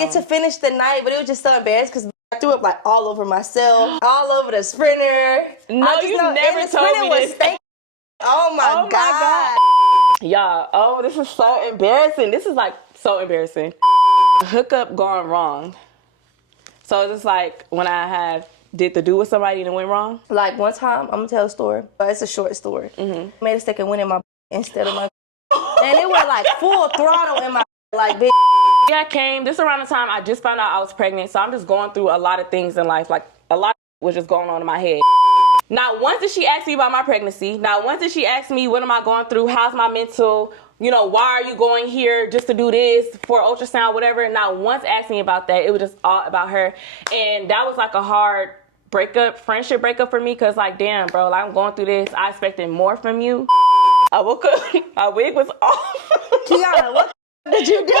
get to finish the night, but it was just so embarrassing because I threw up like all over myself, all over the sprinter. No, you never told me this. Oh my God. Y'all, oh, this is so embarrassing. This is like so embarrassing. Hookup gone wrong. So it's just like when I did the do with somebody and it went wrong. Like one time, I'm gonna tell a story, but it's a short story. Made a mistake and went in my instead of my and it went like full throttle in my like bitch. Yeah, I came. This around the time I just found out I was pregnant, so I'm just going through a lot of things in life. Like a lot was just going on in my head. Not once did she ask me about my pregnancy. Not once did she ask me what am I going through, how's my mental, you know, why are you going here just to do this for ultrasound, whatever. Not once asked me about that. It was just all about her. And that was like a hard friendship breakup for me, because like, damn, bro, like, I'm going through this. I expected more from you. I woke up, my wig was off. Kiana, what did you do?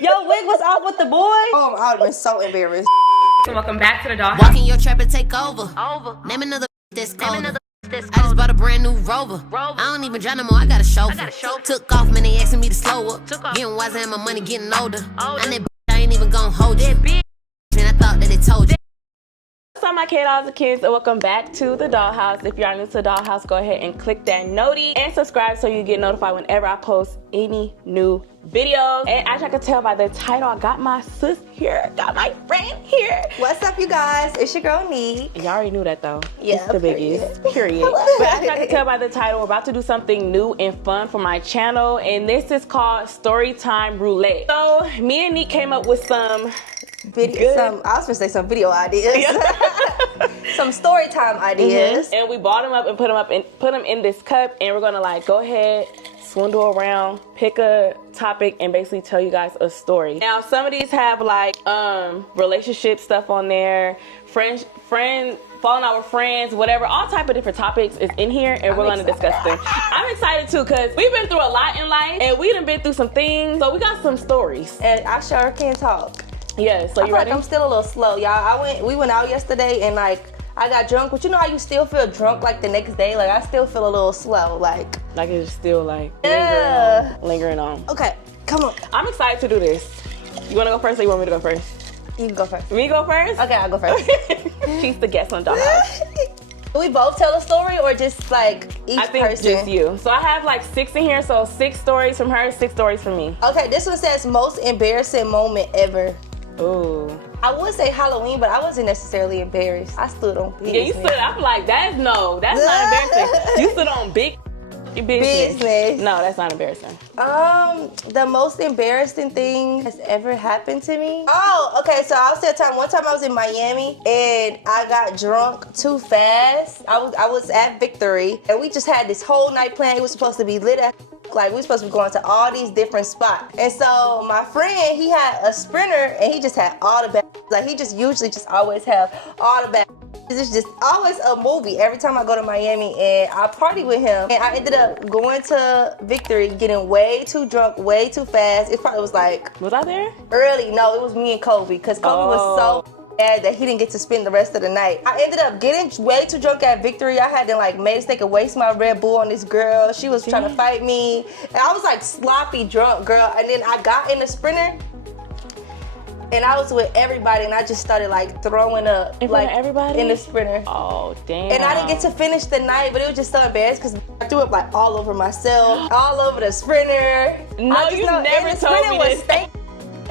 Your wig was off with the boy? Oh, I would have been so embarrassed. So welcome back to the dog. Walk in your trap and take over. Name another that's colder. I just bought a brand new Rover. I don't even drive no more, I got a chauffeur. Took off, man, they asking me to slow up. Getting wiser and my money getting older. And that I ain't even gonna hold you. And I thought that it told you. What's up, my K-Dolls kids, and welcome back to the Dollhouse. If you are new to the Dollhouse, go ahead and click that noti and subscribe so you get notified whenever I post any new videos. And as I can tell by the title, I got my sis here, got my friend here. What's up, you guys? It's your girl, Nique. Y'all already knew that, though. Yeah, it's the biggest, period. But as I can tell by the title, we're about to do something new and fun for my channel, and this is called Storytime Roulette. So me and Nique came up with some I was gonna say some video ideas. Yeah. Some story time ideas. And we bought them up and put them in this cup, and we're gonna like go ahead, swindle around, pick a topic, and basically tell you guys a story. Now some of these have like relationship stuff on there, friend falling out with friends, whatever, all type of different topics is in here, and we're gonna discuss them. I'm excited too, because we've been through a lot in life, and we done been through some things, so we got some stories. And I sure can talk. Yeah, so you ready? Like I'm still a little slow, y'all. We went out yesterday and like I got drunk, but you know how you still feel drunk like the next day? Like I still feel a little slow, like it's still like lingering on. Okay, come on. I'm excited to do this. You wanna go first or you want me to go first? You can go first. Me go first? Okay, I'll go first. She's the guest on Dollhouse. We both tell a story or just like each person? I think just you. So I have like 6 in here, so 6 stories from her, 6 stories from me. Okay, this one says most embarrassing moment ever. Ooh. I would say Halloween, but I wasn't necessarily embarrassed. I stood on business. Yeah, you stood. I'm like, that's not embarrassing. You stood on big business. No, that's not embarrassing. The most embarrassing thing has ever happened to me. Oh, okay. So I'll say one time I was in Miami and I got drunk too fast. I was at Victory and we just had this whole night planned. It was supposed to be lit at. Like, we were supposed to be going to all these different spots. And so my friend, he had a Sprinter and he just had all the bad. Like, he just usually just always have all the bad. It's just always a movie every time I go to Miami, and I party with him. And I ended up going to Victory, getting way too drunk, way too fast. It probably was like... Was I there? Early. No, it was me and Kobe, because Kobe was so... that he didn't get to spend the rest of the night. I ended up getting way too drunk at Victory. I had to like made a mistake and waste my Red Bull on this girl. She was trying to fight me. And I was like sloppy drunk, girl. And then I got in the Sprinter and I was with everybody and I just started like throwing up. In front of everybody? In the Sprinter. Oh, damn. And I didn't get to finish the night, but it was just so embarrassing because I threw up like all over myself, all over the Sprinter. No, you never told me this.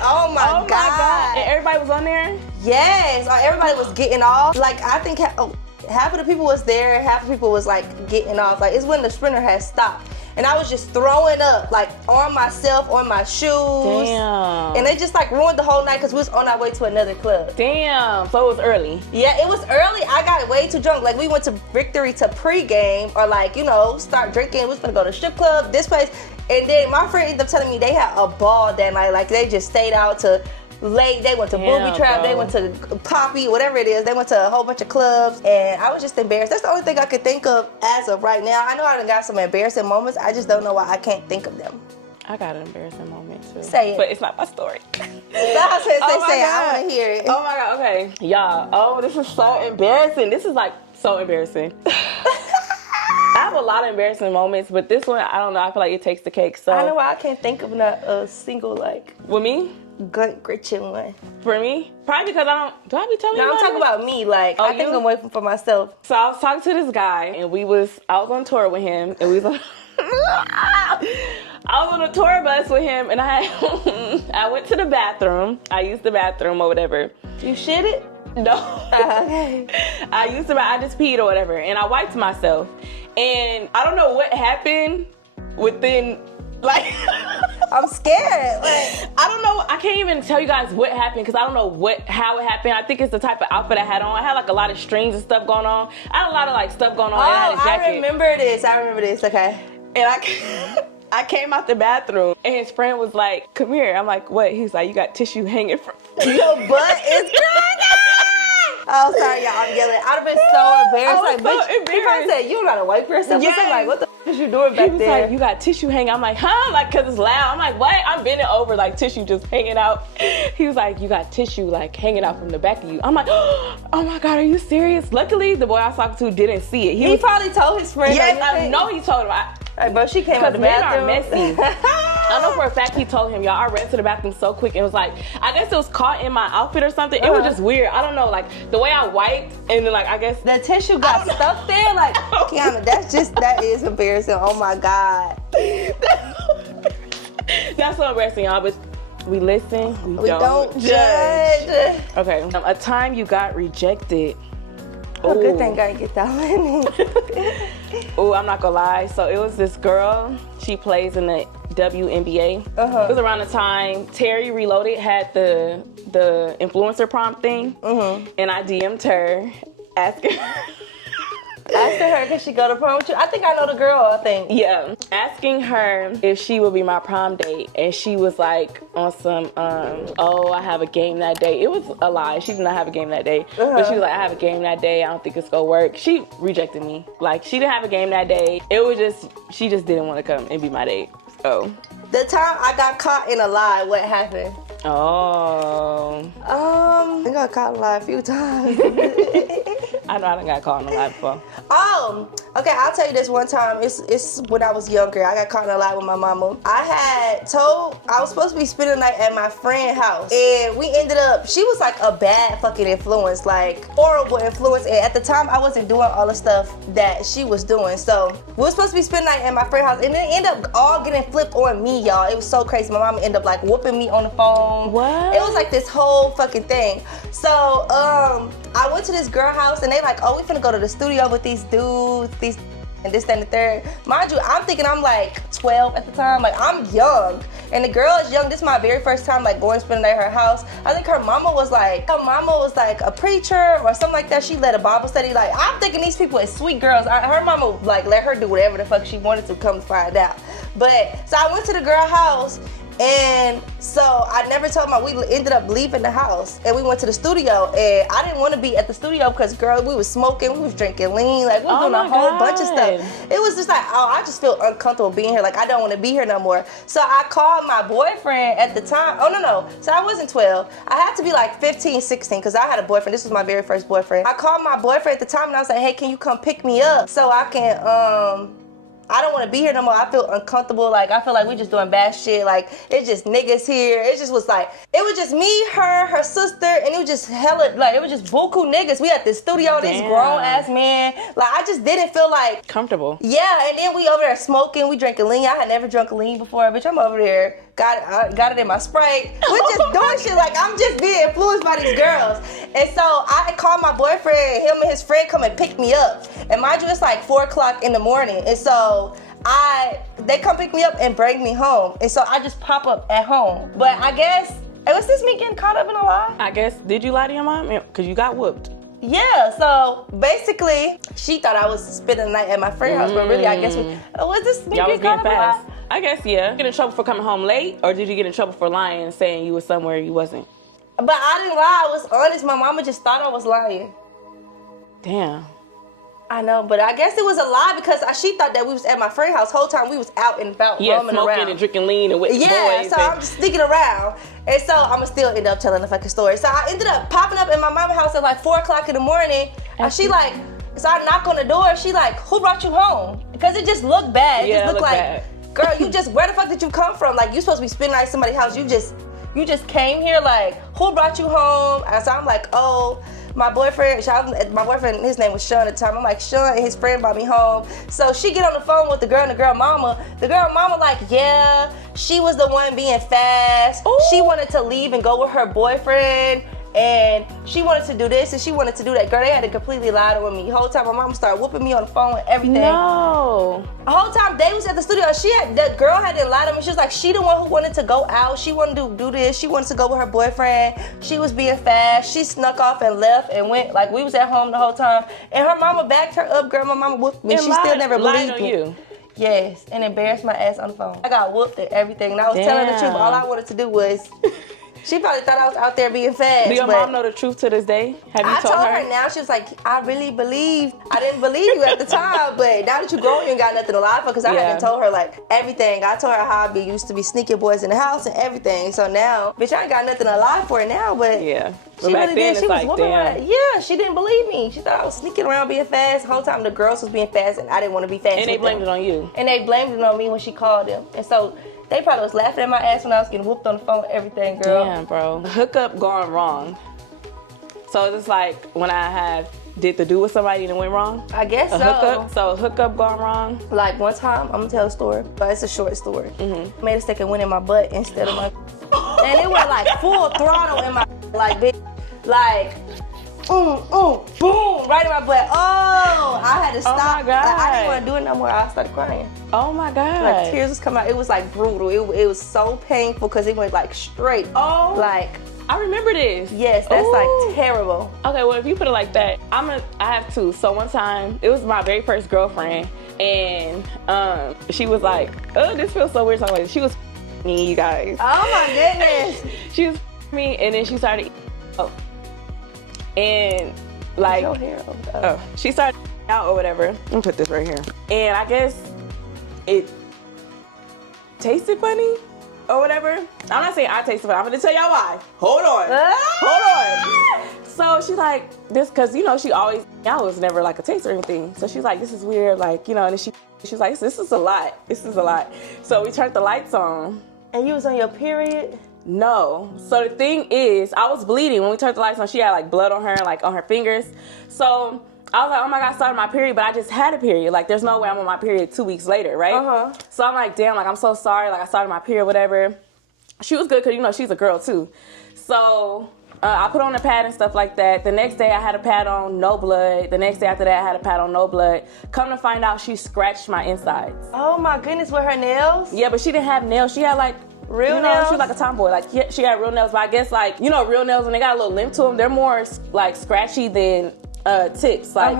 Oh my God. And everybody was on there? Yes, everybody was getting off. Like, I think half of the people was there, half of the people was like getting off. Like, it's when the Sprinter had stopped. And I was just throwing up, like on myself, on my shoes. Damn. And they just like ruined the whole night because we was on our way to another club. Damn, so it was early. Yeah, it was early. I got way too drunk. Like, we went to Victory to pregame or like, you know, start drinking. We was gonna go to strip club, this place. And then my friend ended up telling me they had a ball that night. Like, they just stayed out to late. They went to Booby Trap. They went to Poppy, whatever it is. They went to a whole bunch of clubs. And I was just embarrassed. That's the only thing I could think of as of right now. I know I done got some embarrassing moments. I just don't know why I can't think of them. I got an embarrassing moment too. Say it. But it's not my story. Say it. I want to hear it. Oh my God, okay. Y'all, oh, this is so embarrassing. This is like so embarrassing. I have a lot of embarrassing moments, but this one, I don't know, I feel like it takes the cake. So I know why I can't think of a single like. With me? gut-wrenching one? For me, probably because do I be telling you? No, I'm about talking it? about me. Like, Oh, I think you? I'm waiting for myself. So I was talking to this guy, and I was on tour with him, and we was on, I was on a tour bus with him, and I went to the bathroom. I used the bathroom or whatever. You shit it? No. Okay. I just peed or whatever, and I wiped myself. And I don't know what happened within, like... I'm scared. Like, I don't know. I can't even tell you guys what happened because I don't know how it happened. I think it's the type of outfit I had on. I had like a lot of strings and stuff going on. I had a lot of like stuff going on. oh, I had a jacket. I remember this. Okay. And I came out the bathroom and his friend was like, "Come here." I'm like, "What?" He's like, "You got tissue hanging from Your butt is crying. Oh, sorry, y'all. I'm yelling. I'd have been so embarrassed. I was so embarrassed. He probably said, "You don't gotta wipe yourself." Yes. I'm like, "What the f is you doing back He was there?" like, "You got tissue hanging." I'm like, "Huh?" Like, cause it's loud. I'm like, "What?" I'm bending over, like tissue just hanging out. He was like, "You got tissue like hanging out from the back of you." I'm like, "Oh my God, are you serious?" Luckily, the boy I was talking to didn't see it. He probably told his friend. Yes, I know he told him. Hey, bro, she came out the men bathroom. are messy. I know for a fact he told him, y'all, I ran to the bathroom so quick. And it was like, I guess it was caught in my outfit or something. It was just weird. I don't know, like the way I wiped and then like, I guess. The tissue got stuck there. Like, Kiana, that is embarrassing. Oh my God. That's so embarrassing, y'all. But we listen, We don't judge. Okay, a time you got rejected. Oh, good thing I didn't get that one. Oh, I'm not gonna lie. So it was this girl. She plays in the WNBA. It was around the time Terry Reloaded had the influencer prom thing, and I DM'd her asking her, can she go to prom with you? I think I know the girl, asking her if she would be my prom date, and she was like on some oh, I have a game that day. It was a lie. She did not have a game that day, but she was like, I have a game that day. I don't think it's gonna work. She rejected me. Like, she didn't have a game that day. It was just, she just didn't want to come and be my date. So the time I got caught in a lie, what happened? I got caught in a lie a few times. I know I done got caught in a lie before. Okay, I'll tell you this one time. It's when I was younger. I got caught in a lie with my mama. I was supposed to be spending the night at my friend's house, and we ended up, she was like a bad fucking influence, like horrible influence, and at the time I wasn't doing all the stuff that she was doing. So we were supposed to be spending the night at my friend's house, and then it ended up all getting flipped on me, y'all. It was so crazy. My mama ended up like whooping me on the phone. What? It was like this whole fucking thing. So I went to this girl house, and they like, oh, we finna go to the studio with these dudes, and this, that, and the third. Mind you, I'm thinking I'm like 12 at the time. Like, I'm young. And the girl is young. This is my very first time like going to spend the night at her house. I think her mama was like a preacher or something like that. She led a Bible study. Like, I'm thinking these people are sweet girls. Her mama like let her do whatever the fuck she wanted to, come to find out. But so I went to the girl house, and so I never told my, we ended up leaving the house, and we went to the studio, and I didn't want to be at the studio because, girl, we was smoking, we was drinking lean, like we was doing a whole bunch of stuff. It was just like, oh, I just feel uncomfortable being here, like I don't want to be here no more. So I called my boyfriend at the time. So I wasn't 12. I had to be like 15, 16 because I had a boyfriend. This was my very first boyfriend. I called my boyfriend at the time, and I was like, hey, can you come pick me up so I can, I don't want to be here no more. I feel uncomfortable. Like, I feel like we just doing bad shit. Like, it's just niggas here. It just was like, it was just me, her sister, and it was just hella, like, it was just buku niggas. We at the studio, these grown-ass men. Like, I just didn't feel like... comfortable. Yeah, and then we over there smoking. We drinking lean. I had never drunk lean before, bitch. I'm over there. Got it in my Sprite. We're just doing shit like I'm just being influenced by these girls. And so I called my boyfriend, him and his friend come and pick me up. And mind you, it's like 4 o'clock in the morning. And so they come pick me up and bring me home. And so I just pop up at home. But I guess, was this me getting caught up in a lie? I guess, did you lie to your mom? Because you got whooped. Yeah, so basically, she thought I was spending the night at my friend's house, but really, I guess, was this me getting caught up in a lie? I guess, yeah. Did you get in trouble for coming home late, or did you get in trouble for lying and saying you was somewhere you wasn't? But I didn't lie, I was honest. My mama just thought I was lying. Damn. I know, but I guess it was a lie because she thought that we was at my friend's house. Whole time we was out and about, roaming smoking around. And drinking lean and with boys. So I'm just sneaking around. And so I'ma still end up telling the fucking story. So I ended up popping up in my mama's house at like 4 o'clock in the morning. And she like, so I knock on the door. She like, who brought you home? Because it just looked bad. It just looked like, bad. Girl, you just, where the fuck did you come from? Like, you supposed to be spending the night at somebody's house. You just You just came here, like, who brought you home? And so I'm like, oh, my boyfriend, his name was Sean at the time. I'm like, Sean and his friend brought me home. So she get on the phone with the girl and the girl mama. The girl mama like, yeah, she was the one being fast. Ooh. She wanted to leave and go with her boyfriend. And she wanted to do this and she wanted to do that. Girl, they had to completely lie to me. The whole time my mom started whooping me on the phone and everything. No. The whole time they was at the studio, the girl had to lie to me. She was like, she the one who wanted to go out. She wanted to do this. She wanted to go with her boyfriend. She was being fast. She snuck off and left and went, like we was at home the whole time. And her mama backed her up, girl. My mama whooped me. And she still never believed me. You. Yes, and embarrassed my ass on the phone. I got whooped and everything. And I was telling the truth. All I wanted to do was... She probably thought I was out there being fast. Do your mom know the truth to this day? Have you told her? I told her now. She was like, I really believed. I didn't believe you at the time, but now that you grown, you ain't got nothing to lie for. Because I haven't told her like everything. I told her how I used to be sneaking boys in the house and everything. So now, bitch, I ain't got nothing to lie for now. But yeah, she really did. She was whooping her. Yeah, she didn't believe me. She thought I was sneaking around being fast. The whole time the girls was being fast, and I didn't want to be fast. And they blamed it on you. And they blamed it on me when she called them. And so. They probably was laughing at my ass when I was getting whooped on the phone and everything, girl. Damn, bro. Hookup gone wrong. So it's like when I did the do with somebody and it went wrong? I guess so. Hookup? So hookup gone wrong? Like one time, I'm gonna tell a story, but it's a short story. Mm-hmm. Made a stick and went in my butt instead of my... And it went like full throttle in my... Like, bitch. Like... boom, right in my butt. Oh, I had to stop. Oh my God. Like, I didn't want to do it no more. I started crying. Oh my God. Like tears was coming out. It was like brutal. It was so painful because it went like straight. Oh. Like. I remember this. Yes, that's like terrible. Okay, well if you put it like that, I have two. So one time, it was my very first girlfriend, and she was like, oh, this feels so weird talking about this. She was me, you guys. Oh my goodness. She was me, and then she started. And like, she started out or whatever. Let me put this right here. And I guess it tasted funny or whatever. I'm not saying I tasted funny. I'm gonna tell y'all why. Hold on. So she's like, this, cause you know she always, I was never like a taste or anything. So she's like, this is weird, like you know. And then she's like, this is a lot. This is a lot. So we turned the lights on. And you was on your period? No. So the thing is, I was bleeding. When we turned the lights on, she had like blood on her, like on her fingers. So I was like, oh my God, I started my period, but I just had a period. Like there's no way I'm on my period 2 weeks later, right? So I'm like, damn, like I'm so sorry. Like I started my period, whatever. She was good because, you know, she's a girl too. So I put on a pad and stuff like that. The next day I had a pad on, no blood. The next day after that I had a pad on, no blood. Come to find out, she scratched my insides. Oh my goodness, with her nails? Yeah, but she didn't have nails. She had like, real nails? She was like a tomboy. Like, she had real nails, but I guess, like, you know, real nails, when they got a little limp to them, they're more, like, scratchy than tips. Like,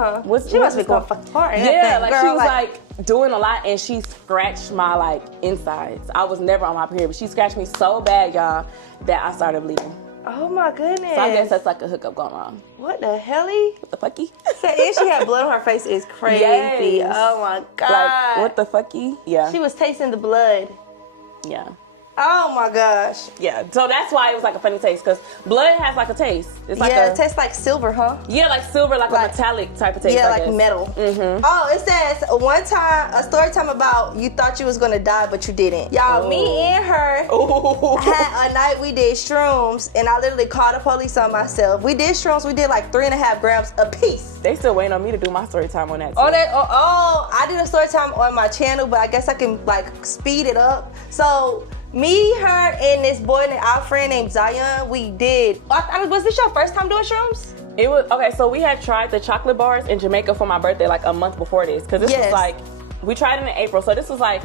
she must be going fucking hard. Yeah, like, girl, she was, like, doing a lot, and she scratched my, like, insides. I was never on my period, but she scratched me so bad, y'all, that I started bleeding. Oh, my goodness. So I guess that's, like, a hookup gone wrong. What the helly? What the fucky? And she had blood on her face is crazy. Yes. Oh, my God. Like, what the fucky? Yeah. She was tasting the blood. Yeah. Oh my gosh. Yeah, so that's why it was like a funny taste, because blood has like a taste. It's like it tastes like silver, huh? Yeah, like silver, like a metallic type of taste. Yeah, like metal. Oh, it says one time, a story time about you thought you was gonna die, but you didn't. Y'all, me and her had a night we did shrooms, and I literally called the police on myself. We did shrooms, we did like 3.5 grams a piece. They still waiting on me to do my story time on that too. I did a story time on my channel, but I guess I can like speed it up. So, me, her, and this boy, our friend named Zion, we did. Was this your first time doing shrooms? It was, okay, so we had tried the chocolate bars in Jamaica for my birthday like a month before this. Because this was like, we tried it in April. So this was like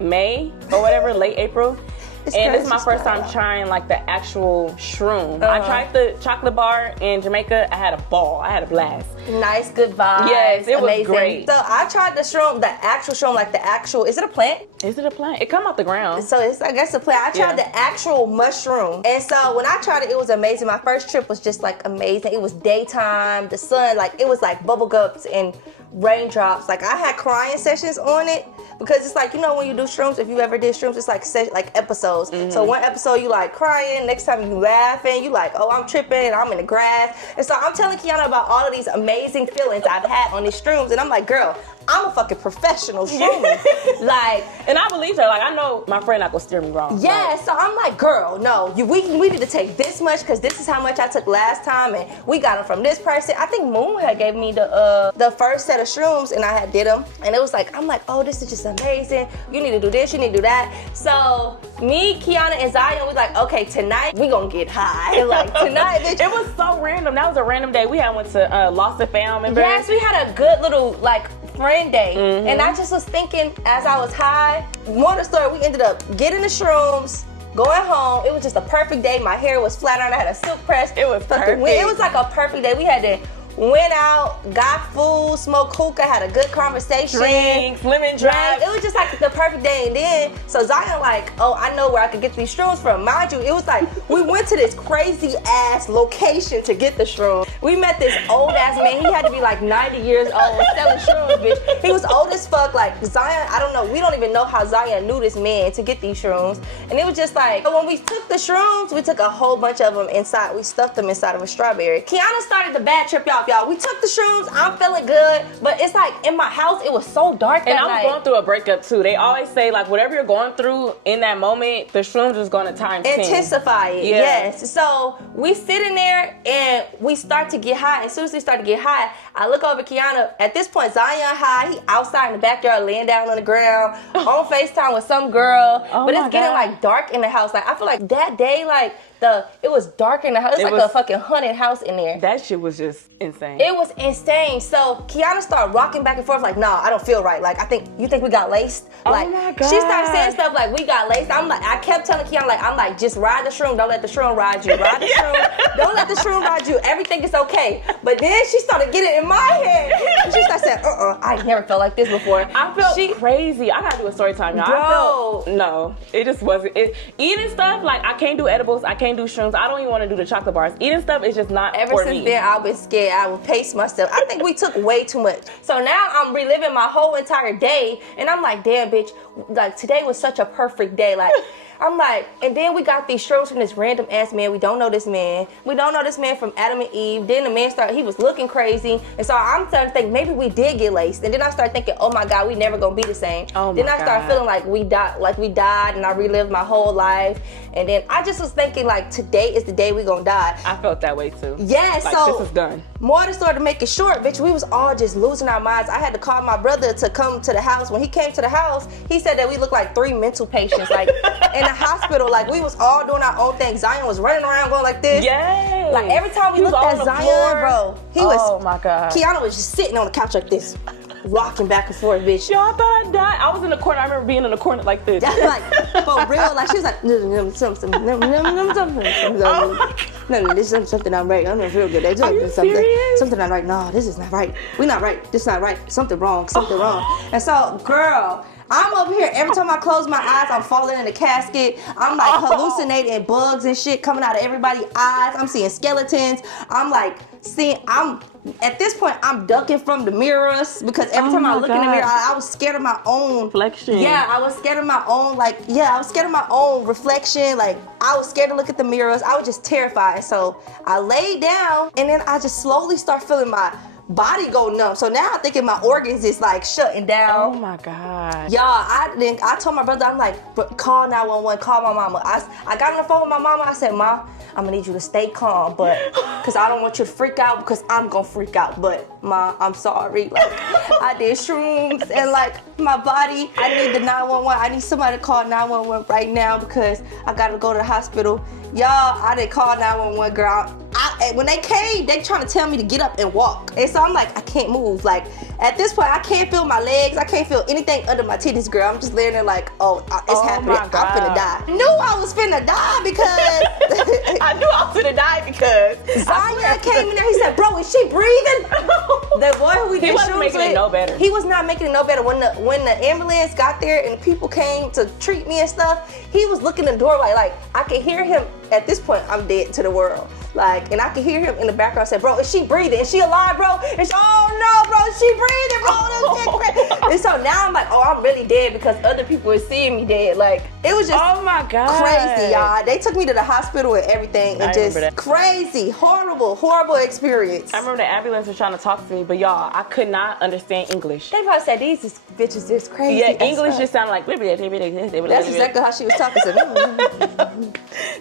May or whatever, late April. And this is my first time trying like the actual shroom. I tried the chocolate bar in Jamaica. I had a ball. I had a blast. Nice, good vibes. Yes, it amazing. was great. So I tried the shroom, the actual shroom, like the actual, is it a plant? Is it a plant? It come out the ground. So it's, I guess, a plant. I tried the actual mushroom. And so when I tried it, it was amazing. My first trip was just like amazing. It was daytime, the sun, like it was like bubble guts and raindrops. Like I had crying sessions on it. Because it's like, you know, when you do shrooms, if you ever did shrooms, it's like episodes. So one episode you like crying, next time you laughing, you like, oh, I'm tripping, I'm in the grass. And so I'm telling Kiana about all of these amazing feelings I've had on these shrooms. And I'm like, girl, I'm a fucking professional stroomer. Like, and I believe her. Like, I know my friend not gonna steer me wrong. Yeah, so I'm like, girl, no, we need to take this much because this is how much I took last time, and we got them from this person. I think Moon had gave me the first set of shrooms, and I had did them, and it was like, I'm like, oh, this is just amazing. You need to do this, you need to do that. So me, Kiana, and Zion, we like, okay, tonight we gonna get high. Like tonight, bitch. It was so random. That was a random day. We had went to Lost and Found. Remember? Yes, we had a good little like friend day, and I just was thinking as I was high. More of the story, we ended up getting the shrooms, going home. It was just a perfect day. My hair was flat ironed. I had a silk press. It was perfect. It was like a perfect day. We had to went out, got food, smoked hookah, had a good conversation. Drinks, lemon drops. It was just like the perfect day. And then, so Zion like, oh, I know where I could get these shrooms from. Mind you, it was like, we went to this crazy ass location to get the shrooms. We met this old ass man. He had to be like 90 years old selling shrooms, bitch. He was old as fuck. Like Zion, I don't know. We don't even know how Zion knew this man to get these shrooms. And it was just like, when we took the shrooms, we took a whole bunch of them inside. We stuffed them inside of a strawberry. Kiana started the bad trip, y'all. We took the shrooms. I'm feeling good, but it's like in my house, it was so dark that night. And I was going through a breakup too. They always say like whatever you're going through in that moment, the shrooms is going to times 10. Intensify it. Yeah. Yes. So we sit in there and we start to get high. As soon as we start to get high, I look over Kiana. At this point, Zion high. He outside in the backyard, laying down on the ground on FaceTime with some girl. But it's getting like dark in the house. Like I feel like that day, like it was dark in the house. It's like a fucking haunted house in there. That shit was just insane. It was insane. So Kiana started rocking back and forth like, nah, I don't feel right. Like, you think we got laced? Like, oh my God. She started saying stuff like, we got laced. I kept telling Kiana, I'm like, just ride the shroom. Don't let the shroom ride you. Ride the shroom. Don't let the shroom ride you. Everything is okay. But then she started getting in my head. And she started saying, I never felt like this before. I felt crazy. I gotta do a story time, y'all. No, it just wasn't. Eating stuff, like, I can't do edibles. I can't do shrooms. I don't even want to do the chocolate bars. Eating stuff is just not Ever for since me. then, I've been scared. I would pace myself. I think we took way too much. So now I'm reliving my whole entire day, and I'm like, damn, bitch, like today was such a perfect day. Like, I'm like, and then we got these shrooms from this random ass man. We don't know this man. We don't know this man from Adam and Eve. Then the man he was looking crazy. And so I'm starting to think maybe we did get laced. And then I started thinking, oh my God, we never gonna be the same. Then I started feeling like we died, and I relived my whole life. And then I just was thinking like today is the day we gonna die. I felt that way too. Yeah, like, so this is done. More to sort of make it short, bitch, we was all just losing our minds. I had to call my brother to come to the house. When he came to the house, he said that we looked like 3 mental patients, like in the hospital. Like we was all doing our own thing. Zion was running around going like this. Yay! Like every time we looked at Zion, bro, he was. Oh my God. Kiana was just sitting on the couch like this, rocking back and forth, bitch. Yo, I thought I died. I was in the corner. I remember being in the corner like this. That's like for real. Like she was like, no, this is something I'm right. I don't feel good. Are you serious? Something I'm right. No, this is not right. We not right. This not right. Something wrong. Something wrong. And so, girl, I'm over here. Every time I close my eyes, I'm falling in the casket. I'm like hallucinating bugs and shit coming out of everybody's eyes. I'm seeing skeletons. I'm like at this point, I'm ducking from the mirrors because every time I look in the mirror, I was scared of my own reflection. Yeah, I was scared of my own, I was scared of my own reflection. Like, I was scared to look at the mirrors. I was just terrified. So I laid down, and then I just slowly start feeling my body go numb. So now I'm thinking my organs is like shutting down. Oh my God. Y'all, I told my brother, I'm like, call 911, call my mama. I got on the phone with my mama. I said, Ma, I'm gonna need you to stay calm, but because I don't want you to freak out because I'm gonna freak out. But Ma, I'm sorry. Like, I did shrooms and like my body, I need the 911. I need somebody to call 911 right now because I gotta go to the hospital. Y'all, I didn't call 911, girl. When they came, they trying to tell me to get up and walk. And so I'm like, I can't move. Like, at this point, I can't feel my legs. I can't feel anything under my titties, girl. I'm just laying there like, it's happening. I'm finna die. I knew I was finna die because... I knew I was finna die because... Zion came in there, he said, bro, is she breathing? The boy who we did wasn't making it no better. He was not making it no better. When the ambulance got there and the people came to treat me and stuff, he was looking in the doorway like I could hear him at this point, I'm dead to the world. Like, and I could hear him in the background say, bro, is she breathing? Is she alive, bro? And she, oh no, bro, is she breathing, bro? And so now I'm like, oh, I'm really dead because other people are seeing me dead. Like, it was just oh my God. crazy, y'all. They took me to the hospital and everything. And just crazy, horrible experience. I remember the ambulance was trying to talk to me, but y'all, I could not understand English. They probably said, these bitches just crazy. Yeah, English just sounded like... That's exactly how she was talking to me.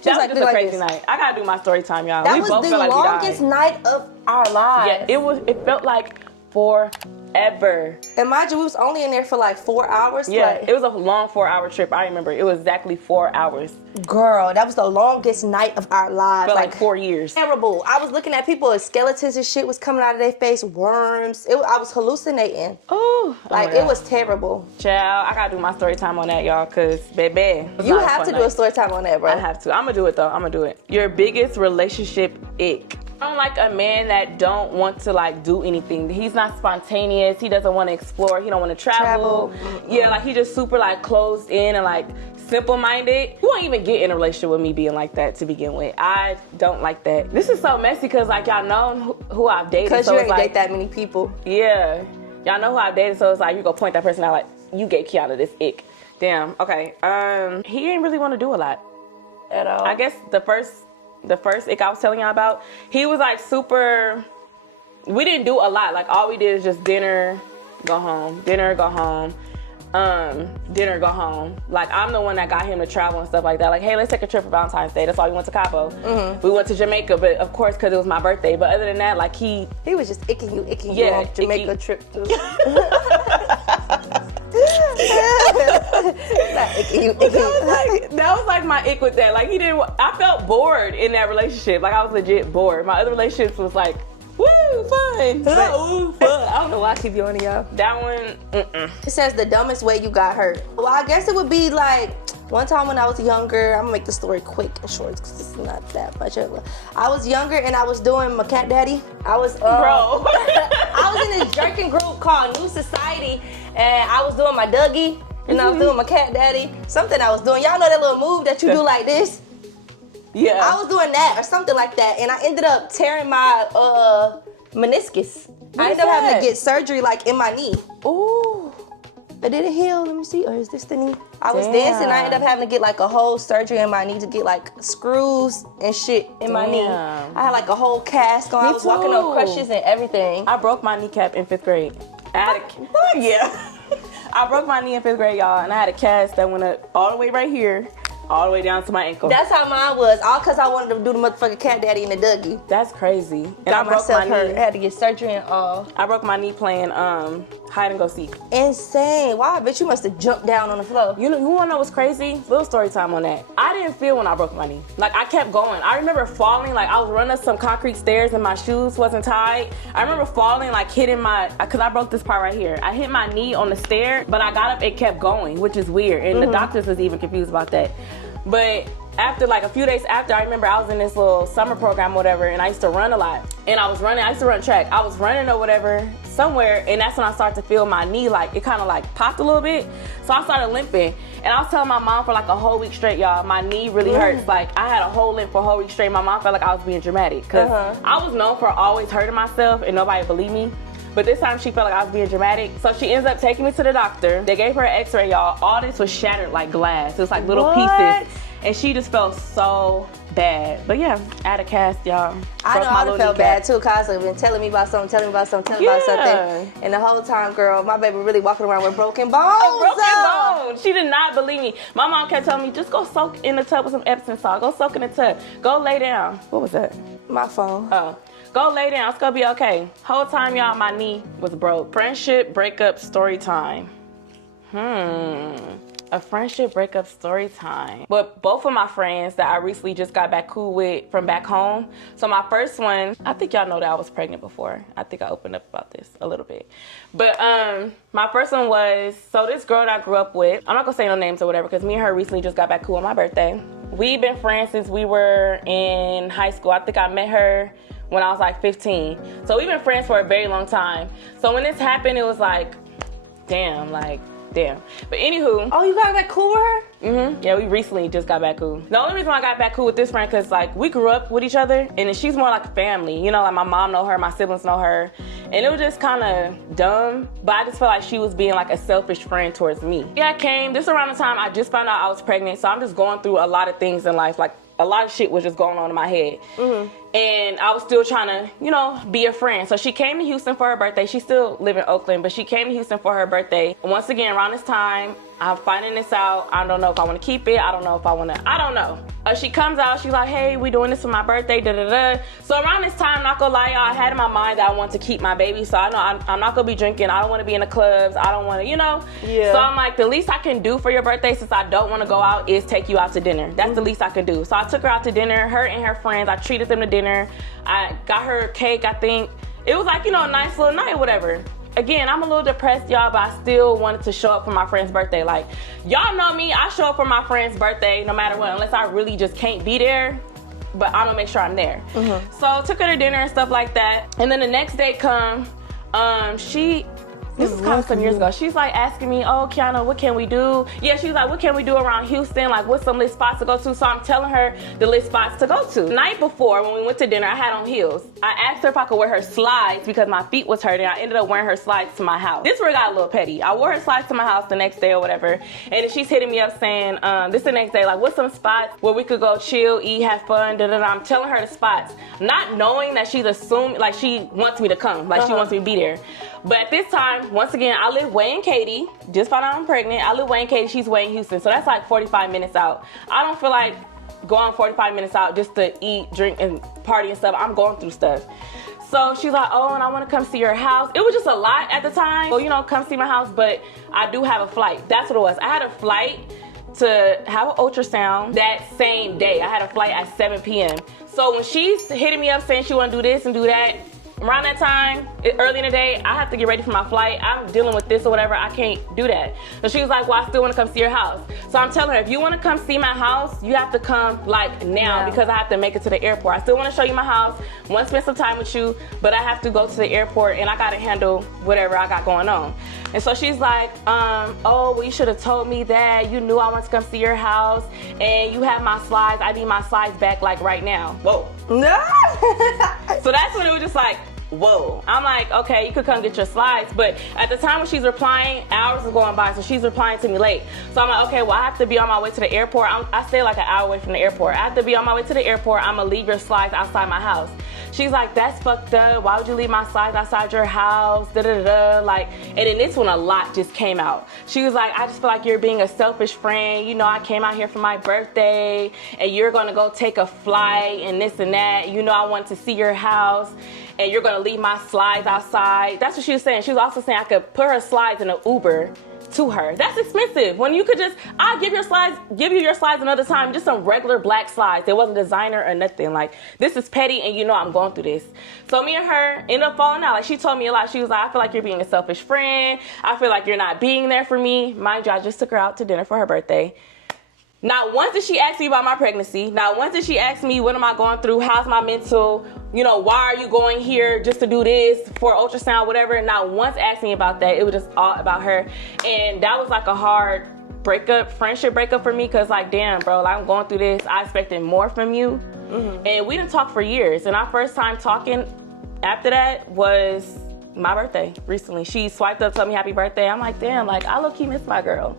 That was like, just a crazy night. I gotta do my story time, y'all. That was the longest night of our lives. Yeah, it felt like forever. And mind you, we was only in there for like 4 hours. Yeah, like, it was a long 4-hour trip. I remember it was exactly 4 hours. Girl, that was the longest night of our lives. Felt like 4 years. Terrible. I was looking at people and skeletons and shit was coming out of their face, worms. I was hallucinating. Ooh, like it was terrible. Child, I gotta do my story time on that, y'all, cause baby. You have to do a story time on that, bro. I have to. I'm gonna do it though. I'm gonna do it. Your biggest relationship ick. I don't like a man that don't want to like do anything. He's not spontaneous. He doesn't want to explore. He don't want to travel. Yeah, like he just super like closed in and like simple-minded. You won't even get in a relationship with me being like that to begin with. I don't like that. This is so messy because like y'all know who I've dated. Because so you ain't like, date that many people. Yeah, y'all know who I've dated. So it's like you go point that person out like you gave Kiana this ick. Damn. Okay. He didn't really want to do a lot at all. I guess the first ick I was telling y'all about, he was like super, we didn't do a lot. Like all we did is just dinner, go home, dinner, go home, dinner, go home. Like I'm the one that got him to travel and stuff like that. Like, hey, let's take a trip for Valentine's Day. That's why we went to Cabo. Mm-hmm. We went to Jamaica, but of course, because it was my birthday. But other than that, like he was just icking you on Jamaica trip too. That was like my ick with that. Like I felt bored in that relationship. Like I was legit bored. My other relationships was like, woo, fun. Ooh, fun. I don't know why I keep yawning, y'all. That one, It says the dumbest way you got hurt. Well, I guess it would be like one time when I was younger. I'm gonna make the story quick and short because it's not that much. I was younger and I was doing my cat daddy. I was bro. I was in this jerking group called New Society, and I was doing my Dougie, and I was doing my cat daddy. Something I was doing. Y'all know that little move that you do like this? Yeah. I was doing that or something like that, and I ended up tearing my meniscus. I ended up having to get surgery like in my knee. Ooh. But did it heal? Let me see. Or is this the knee? I was dancing. I ended up having to get like a whole surgery in my knee to get like screws and shit in my knee. I had like a whole cast on. I was walking up crutches and everything. I broke my kneecap in 5th grade. What? Yeah. I broke my knee in 5th grade, y'all, and I had a cast that went up all the way right here, all the way down to my ankle. That's how mine was. All because I wanted to do the motherfucking cat daddy and the Dougie. That's crazy. And I broke my knee. I had to get surgery and all. I broke my knee playing hide and go seek. Insane. Why? I bet you must have jumped down on the floor. You wanna know what's crazy? Little story time on that. I didn't feel when I broke my knee. Like I kept going. I remember falling, like I was running up some concrete stairs and my shoes wasn't tied. I remember falling, like hitting cause I broke this part right here. I hit my knee on the stair, but I got up and kept going, which is weird. And the doctors was even confused about that. But after like a few days after, I remember I was in this little summer program or whatever, and I used to run a lot. And I used to run track. I was running or whatever somewhere, and that's when I started to feel my knee, like it kind of like popped a little bit. So I started limping. And I was telling my mom for like a whole week straight, y'all, my knee really hurts. Like I had a whole limp for a whole week straight. My mom felt like I was being dramatic because I was known for always hurting myself and nobody believed me. But this time she felt like I was being dramatic. So she ends up taking me to the doctor. They gave her an x-ray, y'all. All this was shattered like glass. It was like little pieces. And she just felt so bad. But yeah, I had a cast, y'all. I know I would have felt bad too, cause they've been telling me about something, about something. And the whole time, girl, my baby really walking around with broken bones. Bones. She did not believe me. My mom kept telling me, just go soak in the tub with some Epsom salt. Go soak in the tub. Go lay down. What was that? My phone. Oh. Go lay down. It's gonna be okay. Whole time, y'all, my knee was broke. Friendship, breakup, story time. A friendship breakup story time. But both of my friends that I recently just got back cool with from back home. So my first one, I think y'all know that I was pregnant before. I think I opened up about this a little bit. But my first one was, so this girl that I grew up with, I'm not gonna say no names or whatever, because me and her recently just got back cool on my birthday. We've been friends since we were in high school. I think I met her when I was like 15. So we've been friends for a very long time. So when this happened, it was like, damn, like, damn. But anywho. Oh, you got back cool with her? Mm-hmm. Yeah, we recently just got back cool. The only reason why I got back cool with this friend, cause like we grew up with each other, and she's more like a family. You know, like my mom know her, my siblings know her, and it was just kind of dumb. But I just felt like she was being like a selfish friend towards me. Yeah, I came this around the time I just found out I was pregnant, so I'm just going through a lot of things in life. Like a lot of shit was just going on in my head. Mm-hmm. And I was still trying to, you know, be a friend. So she came to Houston for her birthday. She still live in Oakland, but she came to Houston for her birthday. And once again, around this time, I'm finding this out. I don't know if I want to keep it. I don't know if I want to, I don't know. She comes out, she's like, hey, we doing this for my birthday, da-da-da. So around this time, not gonna lie, y'all, I had in my mind that I want to keep my baby. So I know I'm not gonna be drinking. I don't want to be in the clubs. I don't want to, you know. Yeah. So I'm like, the least I can do for your birthday, since I don't want to go out, is take you out to dinner. That's the least I can do. So I took her out to dinner, her and her friends. I treated them to dinner. I got her cake, I think. It was like, you know, a nice little night or whatever. Again, I'm a little depressed, y'all, but I still wanted to show up for my friend's birthday. Like, y'all know me, I show up for my friend's birthday no matter what, unless I really just can't be there, but I'm gonna make sure I'm there. Mm-hmm. So took her to dinner and stuff like that. And then the next day come, this is kind of some years ago. She's like asking me, oh, Kiana, what can we do? Yeah, she was like, what can we do around Houston? Like, what's some lit spots to go to? So I'm telling her the lit spots to go to. The night before, when we went to dinner, I had on heels. I asked her if I could wear her slides because my feet was hurting. I ended up wearing her slides to my house. This where it got a little petty. I wore her slides to my house the next day or whatever. And then she's hitting me up saying, this the next day, like, what's some spots where we could go chill, eat, have fun, da-da-da. I'm telling her the spots, not knowing that she's assuming, like, she wants me to come. Like, she wants me to be there. But at this time, once again, I live way in Katy. Just found out I'm pregnant. I live way in Katy. She's way in Houston. So that's like 45 minutes out. I don't feel like going 45 minutes out just to eat, drink, and party and stuff. I'm going through stuff. So she's like, oh, and I want to come see your house. It was just a lot at the time. Well, you know, come see my house, but I do have a flight. That's what it was. I had a flight to have an ultrasound that same day. I had a flight at 7 p.m. So when she's hitting me up saying she want to do this and do that, around that time, early in the day, I have to get ready for my flight. I'm dealing with this or whatever. I can't do that. So she was like, well, I still want to come see your house. So I'm telling her, if you want to come see my house, you have to come like now because I have to make it to the airport. I still want to show you my house, want to spend some time with you, but I have to go to the airport and I got to handle whatever I got going on. And so she's like, oh, well, you should have told me that. You knew I wanted to come see your house and you have my slides. I need my slides back like right now. Whoa. No. So that's when it was just like, whoa. I'm like, okay, you could come get your slides. But at the time when she's replying, hours are going by, so she's replying to me late. So I'm like, okay, well, I have to be on my way to the airport. I stay like an hour away from the airport. I have to be on my way to the airport. I'm gonna leave your slides outside my house. She's like, that's fucked up. Why would you leave my slides outside your house? Da-da-da-da. Like, and then this one, a lot just came out. She was like, I just feel like you're being a selfish friend. You know, I came out here for my birthday and you're gonna go take a flight and this and that. You know, I want to see your house and you're gonna leave my slides outside. That's what she was saying. She was also saying I could put her slides in an Uber to her. That's expensive. When you could just, I'll give you your slides another time, just some regular black slides. It wasn't designer or nothing. Like, this is petty and you know I'm going through this. So me and her ended up falling out. Like, she told me a lot. She was like, I feel like you're being a selfish friend. I feel like you're not being there for me. Mind you, I just took her out to dinner for her birthday. Not once did she ask me about my pregnancy. Not once did she ask me, what am I going through? How's my mental? You know, why are you going here just to do this for ultrasound, whatever? Not once asked me about that. It was just all about her. And that was like a hard friendship breakup for me. Cause like, damn, bro, like, I'm going through this. I expected more from you. Mm-hmm. And we didn't talk for years. And our first time talking after that was my birthday recently. She swiped up, told me happy birthday. I'm like, damn, like, I low-key miss my girl.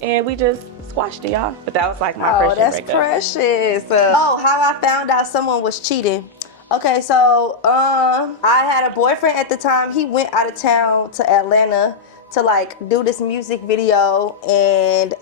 And we just squashed it, y'all. But that was like my friendship breakup. Oh, that's precious. How I found out someone was cheating. Okay, so I had a boyfriend at the time. He went out of town to Atlanta to like do this music video, and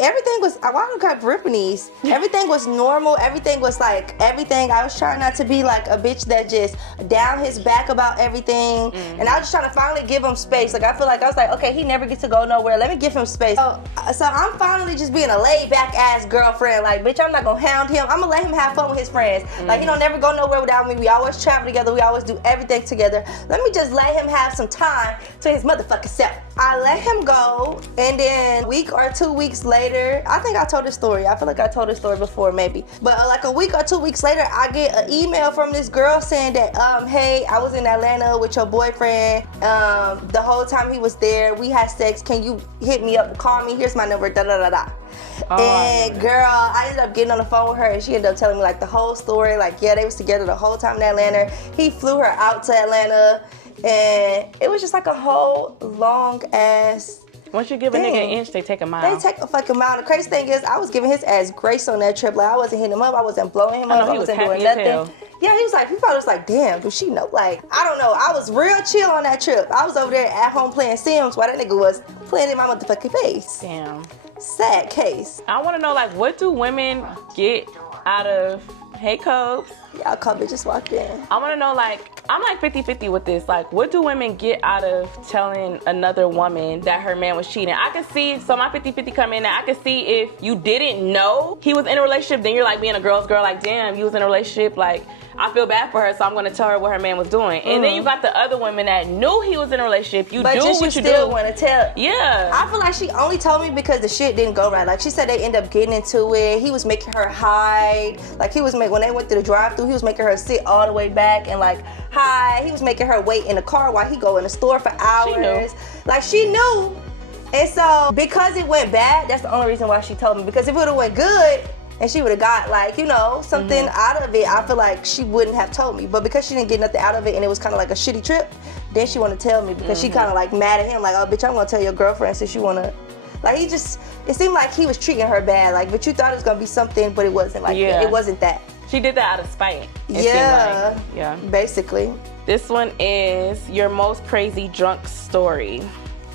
everything was, I want to cut Brittany's. Everything was normal. Everything was like everything. I was trying not to be like a bitch that just down his back about everything. Mm-hmm. And I was just trying to finally give him space. Like, I feel like I was like, okay, he never gets to go nowhere. Let me give him space. So I'm finally just being a laid back ass girlfriend. Like, bitch, I'm not gonna hound him. I'm gonna let him have fun with his friends. Mm-hmm. Like, he don't never go nowhere without me. We always travel together. We always do everything together. Let me just let him have some time to his motherfucking self. But I let him go, and then a week or 2 weeks later, I think I told this story. I feel like I told this story before, maybe. But like a week or 2 weeks later, I get an email from this girl saying that, hey, I was in Atlanta with your boyfriend. The whole time he was there, we had sex. Can you hit me up, call me? Here's my number, da da da da. And girl, I ended up getting on the phone with her, and she ended up telling me like the whole story. Like, yeah, they was together the whole time in Atlanta. He flew her out to Atlanta, and it was just like a whole long ass. Once you give a nigga an inch, they take a mile. They take a fucking mile. The crazy thing is, I was giving his ass grace on that trip. Like, I wasn't hitting him up, I wasn't blowing him up, I wasn't doing nothing. Yeah, he probably was like, damn, does she know? Like, I don't know. I was real chill on that trip. I was over there at home playing Sims while that nigga was playing in my motherfucking face. Damn. Sad case. I want to know, like, what do women get out of, hey, Cobes? Y'all come just walked in. I want to know, like, I'm like 50-50 with this. Like, what do women get out of telling another woman that her man was cheating? I can see, so my 50-50 come in, and I can see if you didn't know he was in a relationship, then you're like being a girl's girl, like, damn, you was in a relationship, like, I feel bad for her, so I'm going to tell her what her man was doing. And then you got the other women that knew he was in a relationship. You do what you still want to tell. Yeah. I feel like she only told me because the shit didn't go right. Like, she said they end up getting into it. He was making her hide. Like, when they went through the drive-thru, he was making her sit all the way back and like hide. He was making her wait in the car while he go in the store for hours. She knew. Like, she knew. And so because it went bad, that's the only reason why she told me. Because if it would have went good, and she would have got, like, you know, something out of it, I feel like she wouldn't have told me. But because she didn't get nothing out of it and it was kind of like a shitty trip, then she wanted to tell me because she kind of like mad at him, like, oh, bitch, I'm going to tell your girlfriend since you want to. Like, it seemed like he was treating her bad. Like, but you thought it was going to be something, but it wasn't like that. It wasn't that. She did that out of spite. Yeah. Like. Yeah. Basically. This one is your most crazy drunk story.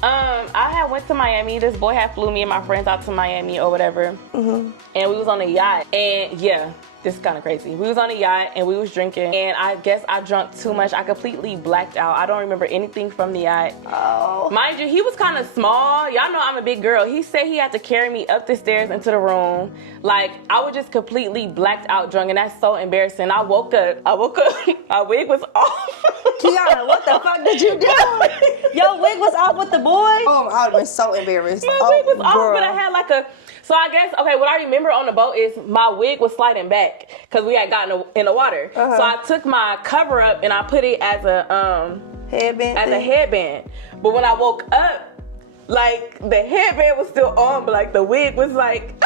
I had went to Miami. This boy had flew me and my friends out to Miami or whatever. And we was on a yacht. And yeah, this is kind of crazy. We was on a yacht and we was drinking. And I guess I drunk too much. I completely blacked out. I don't remember anything from the yacht. Oh. Mind you, he was kind of small. Y'all know I'm a big girl. He said he had to carry me up the stairs into the room. Like, I was just completely blacked out drunk. And that's so embarrassing. I woke up. My wig was off. Kiana, what the fuck did you do? Your wig was off with the boy? Oh, I would have been so embarrassed. My wig was off, but I had like a... So I guess, okay, what I remember on the boat is my wig was sliding back because we had gotten in the water. So I took my cover up and I put it as a headband. As a headband. But when I woke up, like the headband was still on, but like the wig was like,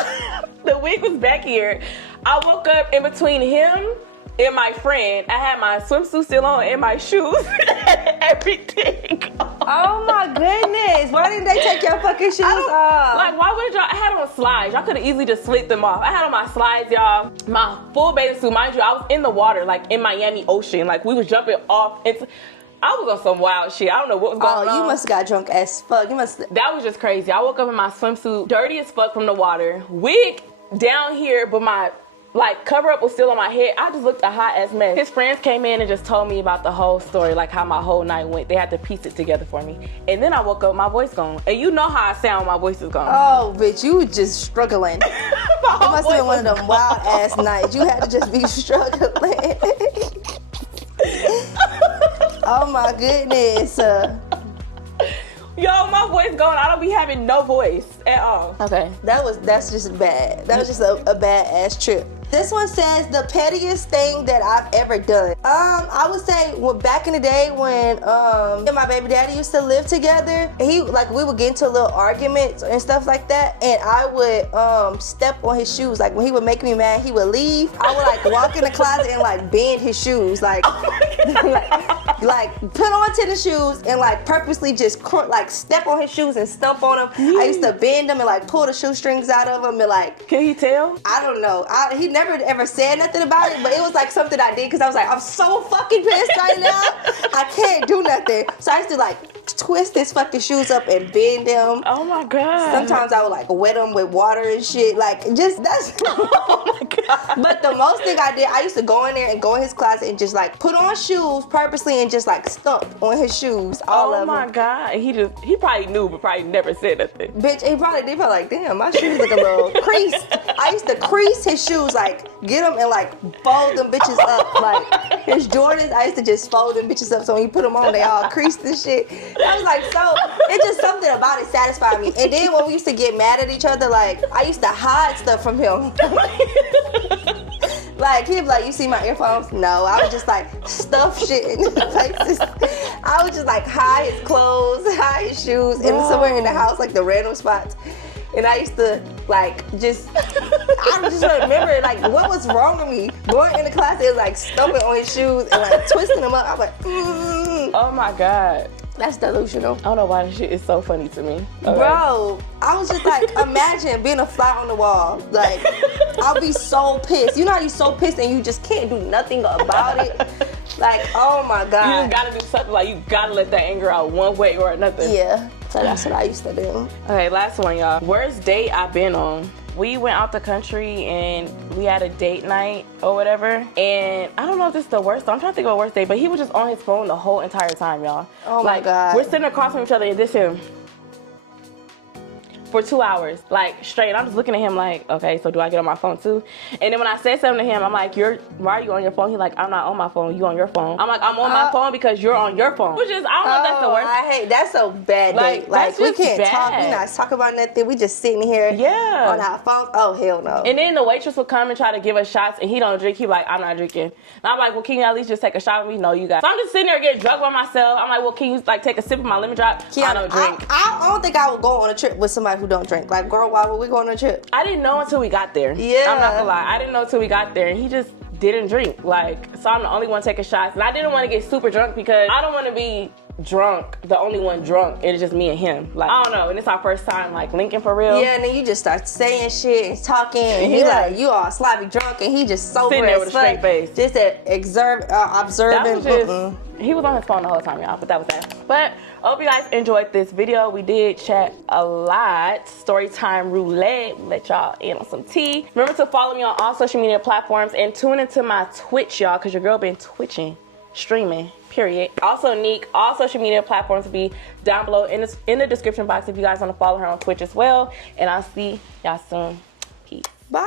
the wig was back here. I woke up in between him and my friend. I had my swimsuit still on and my shoes and everything. Oh my goodness. Why didn't they take your fucking shoes off? Like, why would y'all? I had on slides. Y'all could have easily just slid them off. I had on my slides, y'all. My full bathing suit. Mind you, I was in the water, like in Miami Ocean. Like, we was jumping off. I was on some wild shit. I don't know what was going on. Oh, you must have got drunk as fuck. That was just crazy. I woke up in my swimsuit, dirty as fuck from the water. Wig down here, but my... like, cover up was still on my head. I just looked a hot ass mess. His friends came in and just told me about the whole story, like how my whole night went. They had to piece it together for me. And then I woke up, my voice gone. And you know how I sound when my voice is gone. Oh, bitch, you were just struggling. It must have been one of them wild ass nights. You had to just be struggling. Oh my goodness. Yo, my voice gone. I don't be having no voice at all. Okay. That's just bad. That was just a bad ass trip. This one says the pettiest thing that I've ever done. I would say back in the day when me and my baby daddy used to live together, and we would get into little arguments and stuff like that, and I would step on his shoes. Like, when he would make me mad, he would leave. I would like walk in the closet and like bend his shoes, like like put on tennis shoes and like purposely just like step on his shoes and stump on them. I used to bend them and like pull the shoestrings out of them and like. Can he tell? I don't know. He never ever said nothing about it, but it was like something I did because I was like, I'm so fucking pissed right now. I can't do nothing. So I used to like twist his fucking shoes up and bend them. Oh my God. Sometimes I would like wet them with water and shit. Like, just that's. Oh my God. But the most thing I did, I used to go in there and go in his closet and just like put on shoes purposely and just like stump on his shoes. All of them. Oh my God. He probably knew, but probably never said nothing. Bitch, he probably did. Probably like, damn, my shoes look a little creased. I used to crease his shoes, like get them and like fold them bitches up. Like his Jordans, I used to just fold them bitches up so when you put them on, they all creased and shit. I was like, so it's just something about it satisfied me. And then when we used to get mad at each other, like I used to hide stuff from him. Like he'd be like, you see my earphones? No, I would just like stuff shit in the places. I would just like hide his clothes, hide his shoes, and somewhere in the house, like the random spots. And I used to like I just remember like what was wrong with me. Going into class, it was like stumping on his shoes and like twisting them up. I was like, Oh my God. That's delusional. I don't know why this shit is so funny to me. Okay. Bro, I was just like, imagine being a fly on the wall. Like, I'll be so pissed. You know how you so pissed and you just can't do nothing about it? Like, oh my God. You just gotta do something, like you gotta let that anger out one way or another. Yeah, so that's what I used to do. Okay, last one, y'all. Worst date I've been on. We went out the country and we had a date night or whatever. And I don't know if this is the worst. I'm trying to think of a worst date, but he was just on his phone the whole entire time, y'all. Oh my God. We're sitting across from each other and this him for 2 hours, like straight. And I'm just looking at him like, okay, so do I get on my phone too? And then when I said something to him, I'm like, why are you on your phone? He's like, I'm not on my phone, you on your phone. I'm like, I'm on my phone because you're on your phone. Which is, I don't know if that's the worst. I hate, that's a bad date. Like we can't talk, we not talk about nothing. We just sitting here on our phones. Oh, hell no. And then the waitress would come and try to give us shots and he don't drink. He like, I'm not drinking. And I'm like, well, can you at least just take a shot with me? No, you got. So I'm just sitting there getting drunk by myself. I'm like, well, can you like take a sip of my lemon drop? I don't drink. I don't think I would go on a trip with somebody who don't drink. Like, girl, why would we go on a trip? I didn't know until we got there. Yeah. I'm not gonna lie. I didn't know until we got there and he just didn't drink. Like, so I'm the only one taking shots. And I didn't want to get super drunk because I don't want to be drunk, the only one drunk. It's just me and him. Like, I don't know. And it's our first time like linking for real. Yeah, and then you just start saying shit and talking and he like, you all sloppy drunk and he just sober sitting there as with a fuck. straight face. Just observing. He was on his phone the whole time, y'all, but that was that. But I hope you guys enjoyed this video. We did chat a lot. Storytime Roulette. We let y'all in on some tea. Remember to follow me on all social media platforms and tune into my Twitch, y'all, because your girl been twitching, streaming, period. Also, Nique, all social media platforms will be down below in the description box if you guys want to follow her on Twitch as well. And I'll see y'all soon. Peace. Bye.